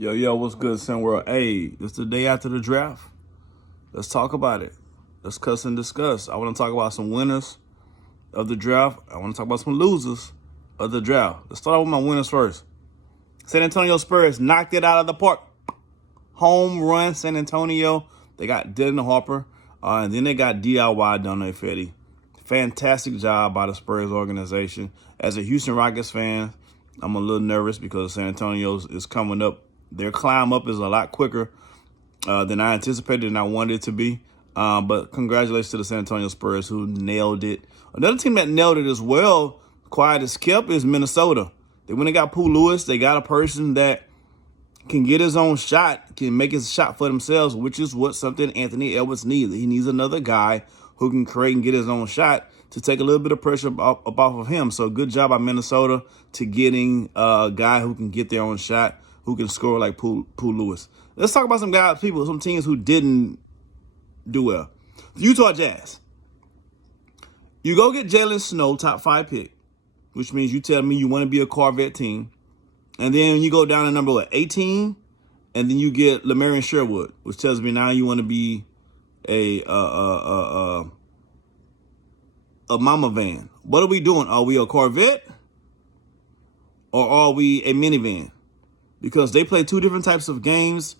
Yo, what's good, SimWorld? Hey, it's the day after the draft. Let's talk about it. Let's cuss and discuss. I want to talk about some winners of the draft. I want to talk about some losers of the draft. Let's start out with my winners first. San Antonio Spurs knocked it out of the park. Home run, San Antonio. They got Dylan Harper, and then they got DIY down there, Fetty. Fantastic job by the Spurs organization. As a Houston Rockets fan, I'm a little nervous because San Antonio is coming up. Their climb up is a lot quicker than I anticipated and I wanted it to be. But congratulations to the San Antonio Spurs who nailed it. Another team that nailed it as well, quiet as kept, is Minnesota. They went and got Poole Lewis. They got a person that can get his own shot, can make his shot for themselves, which is what something Anthony Edwards needs. He needs another guy who can create and get his own shot to take a little bit of pressure up off of him. So good job by Minnesota to getting a guy who can get their own shot, who can score like Poole Lewis. Let's talk about some teams who didn't do well. The Utah Jazz. You go get Jalen Snow, top 5 pick, which means you tell me you want to be a Corvette team. And then you go down to number 18, and then you get Lamarion Sherwood, which tells me now you want to be a mama van. What are we doing? Are we a Corvette or are we a minivan? Because they play two different types of games.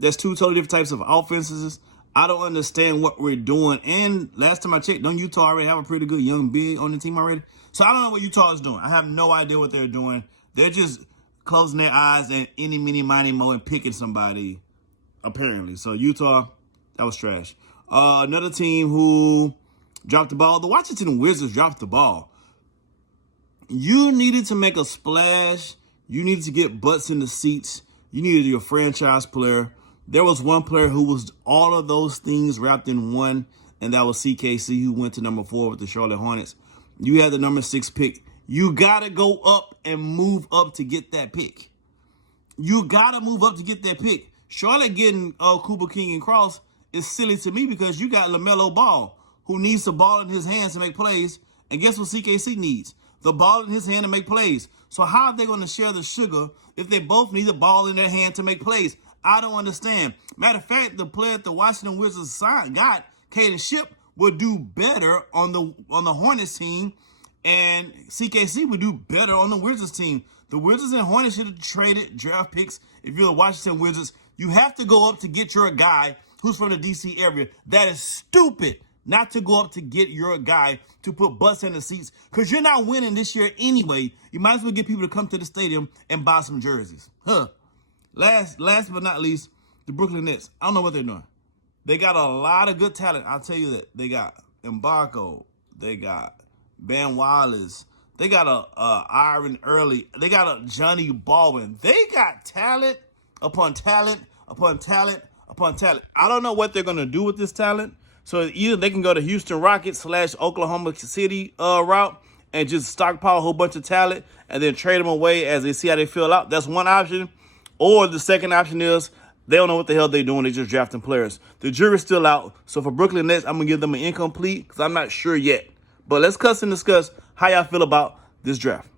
There's two totally different types of offenses. I don't understand what we're doing. And last time I checked, don't Utah already have a pretty good young big on the team already? So I don't know what Utah is doing. I have no idea what they're doing. They're just closing their eyes and any, mini, miny, mo, and picking somebody, apparently. So Utah, that was trash. Another team who dropped the ball, the Washington Wizards dropped the ball. You needed to make a splash. You needed to get butts in the seats. You needed your franchise player. There was one player who was all of those things wrapped in one, and that was CKC, who went to number 4 with the Charlotte Hornets. You had the number 6 pick. You got to go up and move up to get that pick. You got to move up to get that pick. Charlotte getting Cooper King and Cross is silly to me because you got LaMelo Ball, who needs the ball in his hands to make plays. And guess what CKC needs? The ball in his hand to make plays. So how are they going to share the sugar if they both need the ball in their hand to make plays? I don't understand. Matter of fact, the player that the Washington Wizards got, Caden Ship, would do better on the Hornets team, and CKC would do better on the Wizards team. The Wizards and Hornets should have traded draft picks. If you're the Washington Wizards, you have to go up to get your guy who's from the D.C. area. That is stupid not to go up to get your guy to put butts in the seats because you're not winning this year anyway. You might as well get people to come to the stadium and buy some jerseys. Last but not least, the Brooklyn Nets. I don't know what they're doing. They got a lot of good talent. I'll tell you that. They got Mbarko. They got Ben Wallace. They got a Iron Early. They got a Johnny Baldwin. They got talent upon talent upon talent upon talent. I don't know what they're going to do with this talent. So either they can go to Houston Rockets / Oklahoma City route and just stockpile a whole bunch of talent and then trade them away as they see how they feel out. That's one option. Or the second option is they don't know what the hell they're doing. They're just drafting players. The jury's still out. So for Brooklyn Nets, I'm going to give them an incomplete because I'm not sure yet. But let's cuss and discuss how y'all feel about this draft.